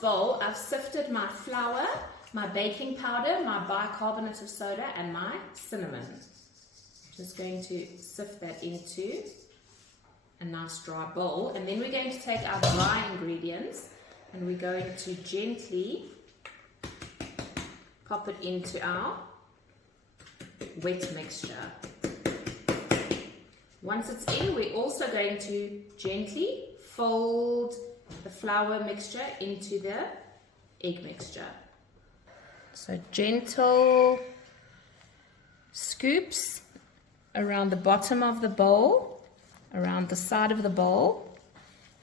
bowl, I've sifted my flour, my baking powder, my bicarbonate of soda, and my cinnamon. Just going to sift that into a nice dry bowl, and then we're going to take our dry ingredients and we're going to gently pop it into our wet mixture. Once it's in, we're also going to gently fold the flour mixture into the egg mixture. So gentle scoops around the bottom of the bowl, around the side of the bowl,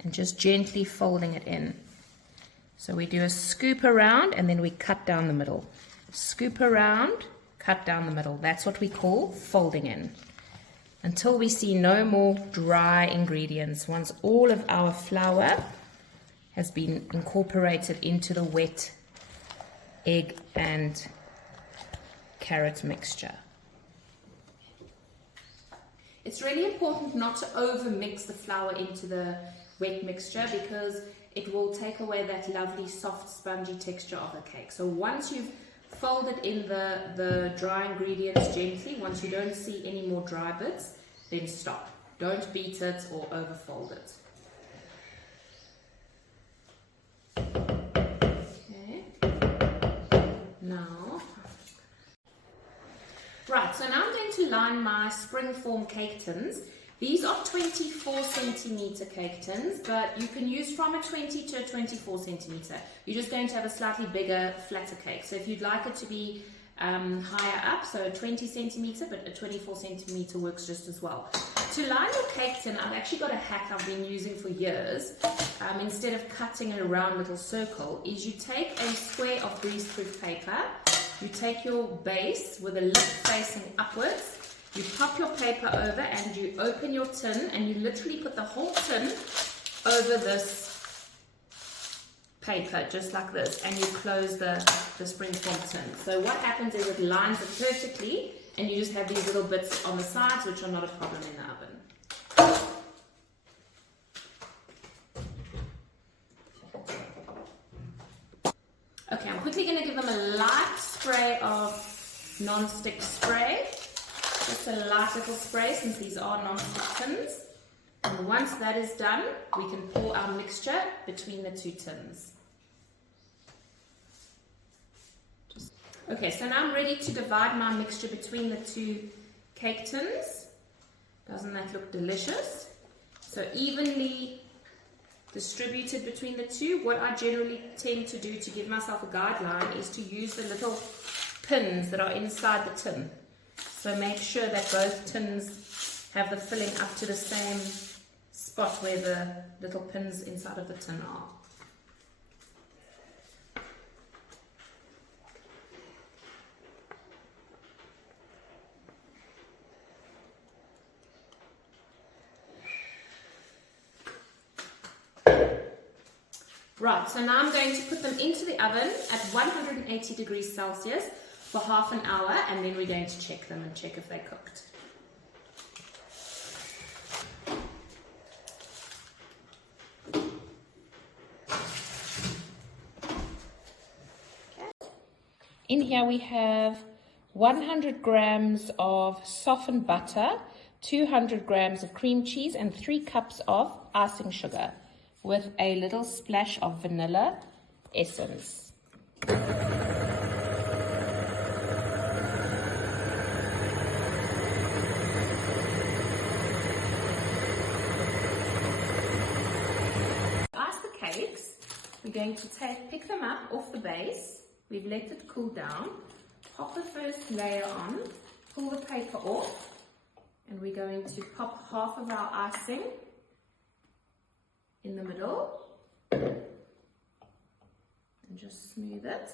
and just gently folding it in. So we do a scoop around and then we cut down the middle. Scoop around, cut down the middle. That's what we call folding in. Until we see no more dry ingredients. Once all of our flour has been incorporated into the wet egg and carrot mixture. It's really important not to over mix the flour into the wet mixture because it will take away that lovely soft spongy texture of the cake. So once you've folded in the dry ingredients gently, once you don't see any more dry bits, then stop. Don't beat it or overfold it. Okay. Now, right, so now I'm going to line my springform cake tins. These are 24 centimeter cake tins, but you can use from a 20 to a 24 centimeter. You're just going to have a slightly bigger, flatter cake. So if you'd like it to be higher up, so a 20 centimeter, but a 24 centimeter works just as well. To line your cake tin, I've actually got a hack I've been using for years. Instead of cutting a round little circle, is you take a square of greaseproof paper, you take your base with a lip facing upwards, you pop your paper over and you open your tin and you literally put the whole tin over this paper, just like this, and you close the springform tin. So what happens is it lines it perfectly and you just have these little bits on the sides which are not a problem in the oven. Okay, I'm quickly going to give them a light spray of non-stick spray. Just a light little spray since these are non-stick tins. And once that is done, we can pour our mixture between the two tins. Okay, so now I'm ready to divide my mixture between the two cake tins. Doesn't that look delicious? So evenly distributed between the two. What I generally tend to do to give myself a guideline is to use the little pins that are inside the tin. So make sure that both tins have the filling up to the same spot where the little pins inside of the tin are. Right, so now I'm going to put them into the oven at 180 degrees Celsius for half an hour, and then we're going to check them and check if they're cooked. Okay. In here we have 100 grams of softened butter, 200 grams of cream cheese, and 3 cups of icing sugar with a little splash of vanilla essence. We're going to pick them up off the base. We've let it cool down. Pop the first layer on, pull the paper off, and we're going to pop half of our icing in the middle and just smooth it.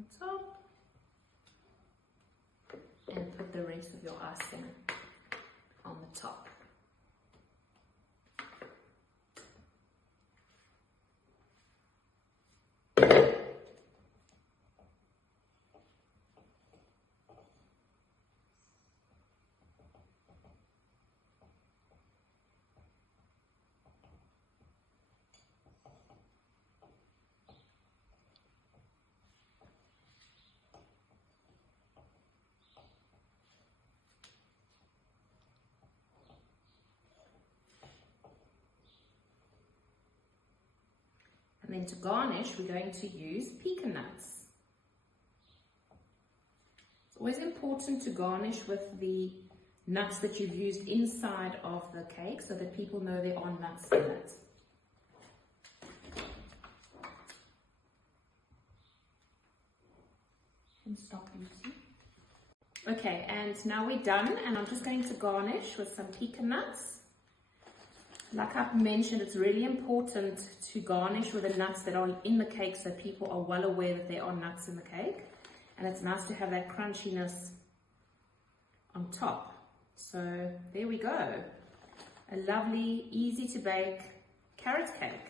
on top, and put the rest of your icing on the top. And then to garnish, we're going to use pecan nuts. It's always important to garnish with the nuts that you've used inside of the cake so that people know there are nuts in it. And stop eating. Okay, and now we're done, and I'm just going to garnish with some pecan nuts. Like I've mentioned, it's really important to garnish with the nuts that are in the cake so people are well aware that there are nuts in the cake. And it's nice to have that crunchiness on top. So there we go. A lovely, easy to bake carrot cake.